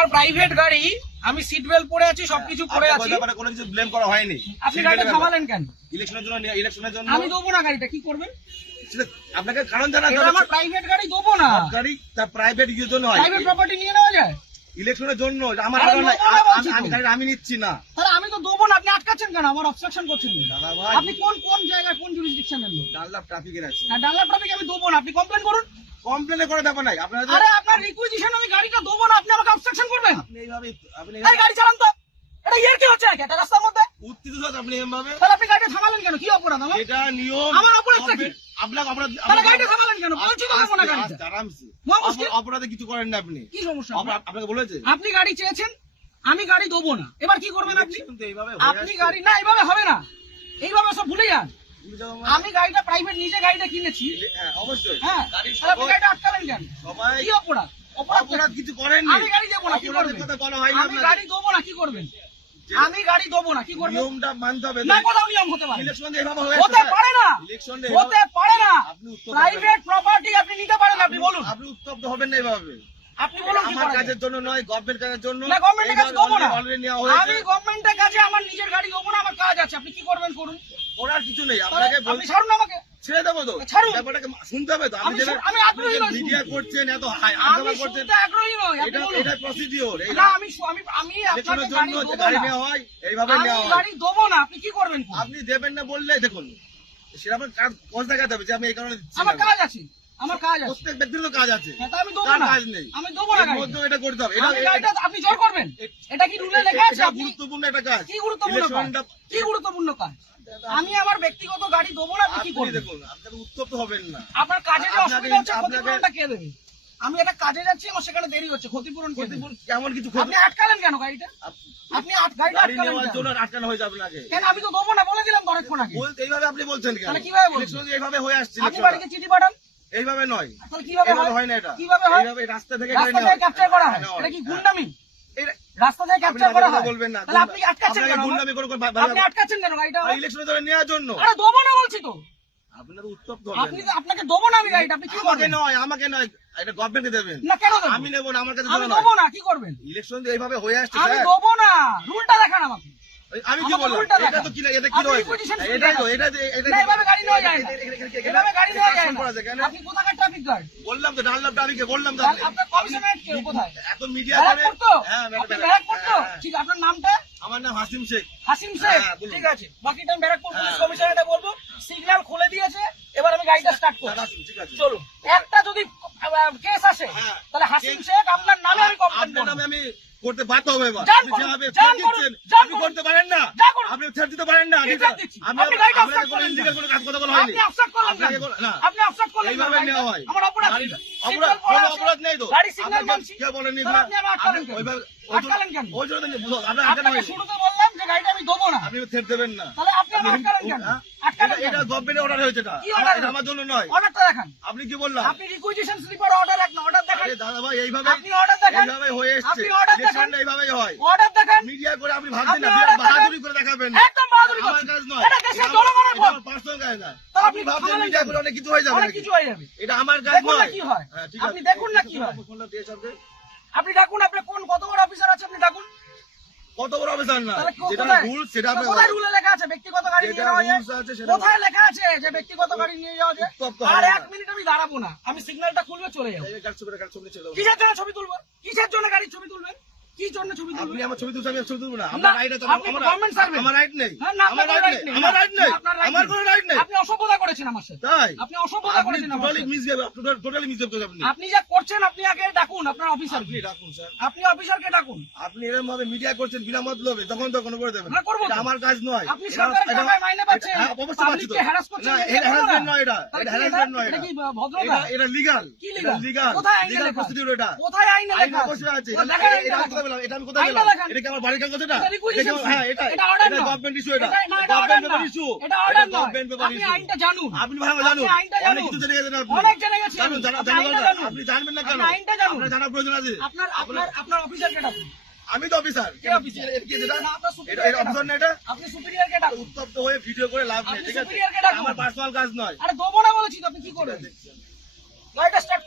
আমার প্রাইভেট গাড়ি, আমি সিট বেল্ট পরে আছি, সবকিছু পরে আছি, কোনো কিছু ব্লেম করা হয়নি। আপনি গাড়িটা থামালেন কেন? ইলেকশনের জন্য আমি দেবো না গাড়িটা, কি করবেন? আপনাকে কারণ জানা, আমার প্রাইভেট গাড়ি দেবো না। গাড়ি তার প্রাইভেট ইউজের জন্য হয়, প্রাইভেট প্রপার্টি নিয়ে নেওয়া যায় ইলেকশনের জন্য। আমার আমি নিচ্ছি না, তাহলে আমি তো দেবো না। আপনি আটকাচ্ছেন কেন? আমার অবস্ট্রাকশন করছেন। দাদা ভাই, আপনি কোন জায়গায়, কোন জুরিসডিকশনের লোক? ডানলাপ ট্রাফিকের আছে। ডানলাপ ট্রাফিক আমি দেবো না, আপনি কমপ্লেন করুন। কমপ্লেন করে ব্যাপার নাই আপনার। আরে আপনার রিকুইজিশন, আমি গাড়িটা দেবো না, আপনি আমাকে অবস্ট্রাকশন করবেন? আপনি এইভাবে এই গাড়ি চালান তো, এটা ইয়ার কি হচ্ছে নাকি একটা রাস্তার মধ্যে? উত্তেজিত হচ্ছে আপনি এভাবে। তাহলে আপনি গাড়িটা থামালেন কেন? কি অপরাধ আমার? এটা নিয়ম। আমার অপরাধটা কি? আপনাকে অপরাধ, তাহলে গাড়িটা থামালেন কেন? বলছি তো দেবো না গাড়িটা। আরামসে মুশকিল। অপরাধে কিছু করেন না আপনি। কি সমস্যা? আপনাকে বলেছে আপনি গাড়ি চেয়েছেন, আমি গাড়ি দেবো না, এবার কি করবেন আপনি? কিন্তু এইভাবে আপনি গাড়ি না, এইভাবে হবে না, এইভাবে সব ভুলে যান। আমি গাড়িটা প্রাইভেট, নিজে গাড়িটা কিনেছি। অবশ্যই। হ্যাঁ, তাহলে আপনি গাড়িটা আটকালেন কেন? সবাই কি অপরাধ? অপরাধ কিছু করেন আমি গাড়ি দেবো না, কি করবেন? কথা বলা হয় আমি গাড়ি দেবো না, কি করবেন? আমি গাড়ি দেবো না, কি করবেন? নিয়মটা মানতে হবে। না, কোথাও নিয়ম হতে পারে? ইলেকশন এইভাবে হয়ে হতে পারে না, ইলেকশন হতে পারে না। আপনি উত্তর প্রাইভেট প্রপার্টি আপনি নিতে পারেন, আপনি বলুন। আপনি উত্তপ্ত হবেন না এইভাবে। আপনি বলুন কি আমার করা কাজের যায়? জন্য নয়, গভর্নমেন্ট কাজের জন্য। না, গভর্নমেন্টের কাছে দেবো না। অলরেডি নেওয়া হয়েছে। আমি গভর্নমেন্টের কাছে আমার নিজের গাড়ি দেবো না, আমার কাজ আছে, আপনি কি করবেন করুন। করার কিছু নেই, আপনাকে আপনি ছাড়ুন আমাকে। ছেড়ে দেবো তো। ছাড়ুন। ব্যাপারটাকে শুনতে হবে তো। আমি আগ্রহী নই মিডিয়া শুনতে। করছেন, এত আমি হাঙ্গামা করছেন, শুনতে আগ্রহী নই, আপনি এটা বলুন। এটা প্রসিডিওর। না, আমি আপনাকে ইলেকশনের গাড়ি জন্য দেবো গাড়ি না। নেওয়া হয়, এইভাবে আমি নেওয়া হয়। গাড়ি দেবো না, আপনি কি করবেন করুন। আপনি দেবেন না বললে দেখুন সেটা আমার কাজ দেখাতে হবে যে আমি এই কারণে দিচ্ছি আমার না। কাজ আছে, আমার কাজ আছে। প্রত্যেক ব্যক্তির তো কাজ আছে, হ্যাঁ, তা আমি দেবো কার না, কাজ নেই? আমি দেবো না এর গাড়িটা। মধ্যেও এটা করতে হবে। আমি গাড়িটা আপনি জোর করবেন, এটা কি রুলে লেখা আছে? এটা আপনি গুরুত্বপূর্ণ একটা কাজ। কি গুরুত্বপূর্ণ কাজ? ইলেকশনটা কি গুরুত্বপূর্ণ কাজ? আমি আমার ব্যক্তিগত গাড়ি দেবো না, আপনি কি আপনি করবেন? দেখুন, আপনাকে উত্তপ্ত হবেন না। আপনার কাজে যে আপনাকে- অসুবিধা হচ্ছে, আপনাকে- ক্ষতিপূরণটা কে দেবে? আমি একটা কাজে যাচ্ছি, আমার সেখানে দেরি হচ্ছে, ক্ষতিপূরণ কে দেবে? ক্ষতিপূরণ কেমন কিছু আপনি আটকালেন কেন গাড়িটা? আপনি গাড়িটা গাড়ি আটকালেন নেওয়ার কেন? জন্য আটকানো হয়ে যাবে নাকি? কেন? আমি তো দেবো না বলে দিলাম তো অনেকক্ষণ আগে। বলতে এইভাবে আপনি বলছেন কেন? তাহলে কিভাবে বলছেন? ইলেকশন এইভাবে হয়ে আসছে। আপনি ইলেকশনটা। বাড়িতে চিঠি পাঠান, এইভাবে নয়, তাহলে কিভাবে এইভাবে হয়? হয় না। এটা কিভাবে হয়? এইভাবে রাস্তা থেকে রাস্তা থেকে ক্যাপচার করা হয়, এটা কি গুন্ডামি? এটা- রাস্তা থেকে আপনি ক্যাপচার করা আগে হয়, বলবেন না। তাহলে আপনি আটকাচ্ছেন আপনাকে কেন? গুন্ডামি করে আপনি আটকাচ্ছেন কেন গাড়িটা? ইলেকশনের জন্য নেওয়ার জন্য। আরে দেবো না বলছি তো। আপনার উত্তপ্ত আপনি হবেন তো, আপনাকে দেবো না আমি গাড়িটা, আপনি কি আমাকে করবেন? নয়, আমাকে নয়, এটা গভর্নমেন্টকে দেবেন। না, কেন দেবো? আমি নেবো না, আমার কাছে আমি দেবো দেবো না। না, কি করবেন? ইলেকশন এইভাবে হয়ে আসছে আমি স্যার। দেবো না, রুলটা দেখান আমাকে। আমি কি আমাকে বললাম? উল্টা এটা দেখান। তো কি এটা কি আপনি রয়েছে? requisition slip এটাই তো, দেখান। এটা না, এভাবে গাড়ি নেওয়া যায় না। এভাবে গাড়ি নেওয়া যায় করা আছে কেন? না। আপনি কোথাকার ট্রাফিক গার্ড? বললাম তো ডানলাপ ট্রাফিকে বললাম তো। আপনার কমিশনারেট কে কোথায়? এখন মিডিয়া ব্যারাকপুর তো? হ্যাঁ, আপনি ব্যারাকপুর তো? হ্যাঁ। ঠিক, আপনার নামটা? আমার নাম হাসিম শেখ। হাসিম শেখ। হ্যাঁ, বলুন। ঠিক আছে, বাকিটা আমি ব্যারাকপুর পুলিশ হ্যাঁ। কমিশনারেটে বলবো। সিগন্যাল খুলে দিয়েছে, এবার আমি গাড়িটা স্টার্ট করব। আসুন, ঠিক আছে। চলুন। একটা যদি কেস আসে, হ্যাঁ। তাহলে হাসিম শেখ আপনার নামে আমি কমপ্লেন আপনার করব। নামে আমি করতে বাধ্য হবে এবার। যান আপনি করুন, যেভাবে যান threat করুন, দিচ্ছেন, যান আপনি করুন। করতে পারেন না। যা করুন। আপনি threat দিতে পারেন না। কি threat দিচ্ছি? আমি আপনি গাড়িটা আপনাকে obstruct কোনো করলেন illegal কেন? কোনো কাজ কথা বলা হয়নি। আপনি অবস্ট্রাক্ট করলেন আপনাকে কেন? না। আপনি অবস্ট্রাক্ট করলেন কেন? এইভাবে নেওয়া হয়। আমার অপরাধ কি? গাড়ি- সিগন্যাল অপরাধ- পড়ে কোনো আছে। অপরাধ নেই তো। গাড়ি সিগন্যাল আপনাকে মানছি। কে বলেনি? তাহলে আপনি আমার আটকালেন কেন? ওইভাবে- আটকালেন কেন? ওই জন্য তো আপনার আটকানো আপনাকে হয়নি। শুরুতে বললাম যে গাড়িটা আমি দেবো না। আপনি থ্রেট দেবেন না। তাহলে আপনি আমার আটকালেন কেন? হ্যাঁ? আটকালেন কেন? এটা গভর্নমেন্টের অর্ডার হয়েছে এটা। কি order? এটা আমার জন্য নয়। অর্ডারটা দেখান। আপনি কি বললাম? আপনি রিকুইজিশন স্লিপার অর্ডার রাখেন, অর্ডার দেখান। আরে দাদা ভাই এইভাবে আপনি order দেখান। এইভাবে হয়ে এসেছে। আপনি order দেখান। ইলেকশনটা এইভাবেই হয়। অর্ডার দেখান। মিডিয়া করে আপনি ভাবছেন আপনি না order দেখান। বাহাদুরি করে দেখাবেন। একদম বাহাদুরি আমার করছেন। কাজ নয়। এটা দেশের জনগণের ভোট। পার্সোনাল কাজ না। তাহলে আপনি আপনি ভাবছেন থামালেন মিডিয়া কেন? করে অনেক কিছু হয়ে যাবে অনেক নাকি? কিছু হয়ে যাবে। এটা আমার কাজ দেখুন না নয়। কি হয়। হ্যাঁ, ঠিক আপনি আছে। দেখুন না কি হয়। ফোনটা দিয়ে সবকে। আপনি ডাকুন, আপনি কত বড় অফিসার আছে আপনি ডাকুন। কত বড় অফিসার না তাহলে যেটা কোথায়? রুল সেটা আপনি কোথায় রুলে লেখা আছে ব্যক্তিগত গাড়ি নিয়ে যেটা যাওয়া যায়? rules আছে সেটা কোথায় লেখা আছে যে ব্যক্তিগত গাড়ি নিয়ে যাওয়া যায়? উত্তপ্ত আর হবে এক না। মিনিট আমি দাঁড়াবো না, আমি সিগন্যালটা খুলবে চলে যাবো। এই কাজ করে কাজ চলে চলে যাবে। কিসের জন্য ছবি তুলবো? কিসের জন্য গাড়ির ছবি তুলবেন? কি জন্য ছবি আপনি তুলবেন? আমার ছবি তুলছেন, আমি ছবি তুলবো না। না, আমার রাইট আছে। আপনি government servant। আমার রাইট নেই। হ্যাঁ, না, আমার আপনার রাইট right নেই। নেই। আমার রাইট নেই। না, আপনার right আমার নেই। কোনো রাইট নেই। আপনি অসভ্যতা করেছেন আমার সাথে। তাই আপনি অসভ্যতা আপনি করেছেন আমার টোটালি সাথে। মিসবিহেভ, টোটালি মিসবিহেভ করেছেন আপনি। আপনি যা করছেন, আপনি আগে ডাকুন আপনার অফিসার। আপনি রাখুন স্যার। আপনি অফিসারকে ডাকুন। আপনি এরকম ভাবে মিডিয়া করছেন বিনা মতলবে, তখন তখন করে দেবেন। না, করবো তো। এটা আমার কাজ নয়। আপনি সরকারের টাকায় মাইনে পাচ্ছেন, হ্যাঁ, অবশ্যই পাচ্ছি তো। পাবলিককে হ্যারাস করছেন, না, এটা এটা করবো না। harassment নয় এটা। তাহলে এটা কি harassment নয় এটা এটা। কি ভদ্রতা? এটা লিগাল। কি legal? লিগাল। কোথায় আইনে লিগাল লেখা? প্রসিডিউর এটা। কোথায় আইনে আইন লেখা আছে? অবশ্যই আছে। ও, দেখান আইনটা এটা আমি দেখান। কোথায় পেলাম? এটা আমি কোথায় আইনটা পেলাম? দেখান। এটা কি আমার বাড়ির কাগজ এটা? এটা requisition এটা কি- হ্যাঁ, এটা এটা order না। গভর্নমেন্ট ইস্যু এটা। না, এটা order গভর্নমেন্ট না। Paper issue. এটা order নয়। গভর্নমেন্ট পেপার আপনি ইস্যু। আইনটা জানুন। আপনি ভালো জানুন। আপনি আইনটা অনেক জানুন। কিছু জেনে গেছেন আপনি। অনেক জেনে গেছি জানুন, আমি। জানা আপনি জানা আইনটা দরকার। জানুন। আপনি জানবেন না কেন? আপনি আইনটা জানুন। আপনার জানার প্রয়োজন আছে। আপনার অফিসারকে ডাকুন। আমি তো অফিসার। কে অফিসার? এটা কি এটা? না, আপনার এটা superior এটা অফিসার না এটা? আপনি সুপিরিয়রকে ডাকুন। উত্তপ্ত হয়ে ভিডিও করে লাভ নেই, আপনি ঠিক আছে? superior কে ডাকুন। আমার পার্সোনাল কাজ নয়। আরে দেবো না বলেছি তো, আপনি কি করবেন? গাড়িটা স্টার্ট